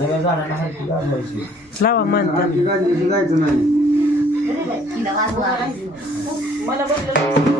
सगळ्या झाडांना हलकी काढायची लावा मानता हलकी काढली की जायचं नाही. मला बघलं.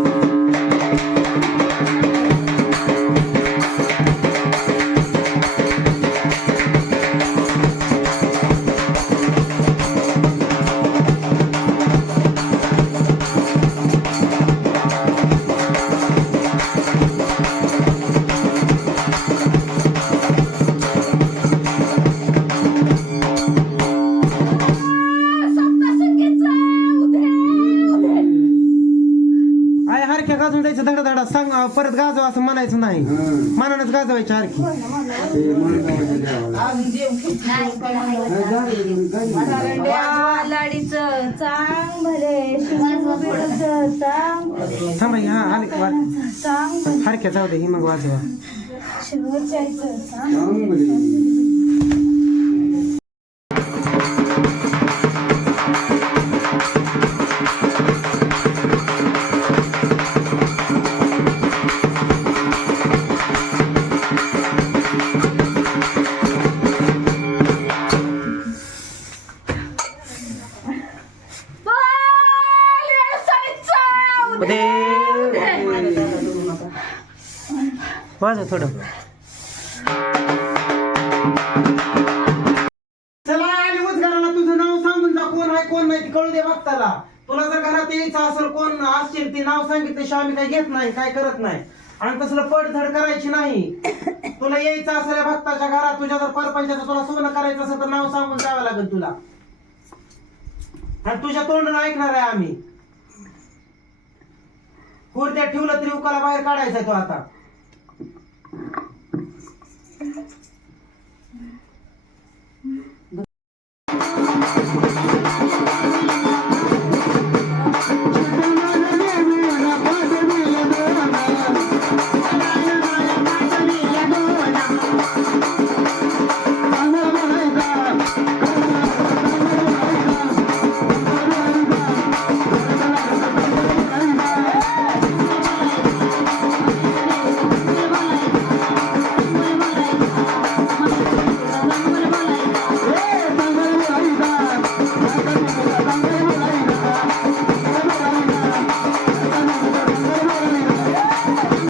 आय हारख्या गाजून जायचं दगडा दगडा सांग अं, परत गाजव असं म्हणायचं नाही. मनानच गाजवायची हारखी ते म्हणून गावाच्या देवाला. नाही, झालं, गाडी. लाडीचं चांग भले शिवाचं चांग थांबा की, हा आले का चांग हारख्या जाऊ दे ही मग वाजवा शिवचायचं चांग वाजव थोडं. चला आणि उद्गाराला तुझं नाव सांगून जा कोण आहे कोण नाही ते कळू दे बघताला तुला जर घरात यायचं असेल कोण असतील ते नाव सांगितल्याशिवाय आम्ही काय घेत नाही काय करत नाही. आणि तसलं पडझड करायची नाही. तुला यायचं असेल या भक्ताच्या घरात तुझ्या जर परपंचाचं तुला सोनं करायचं असेल तर नाव सांगून जावं लागेल तुला. आणि तुझ्या तोंडाला ऐकणार आहे आम्ही. कोणत्या ठेवलं तरी उकाला बाहेर काढायचा तो आता.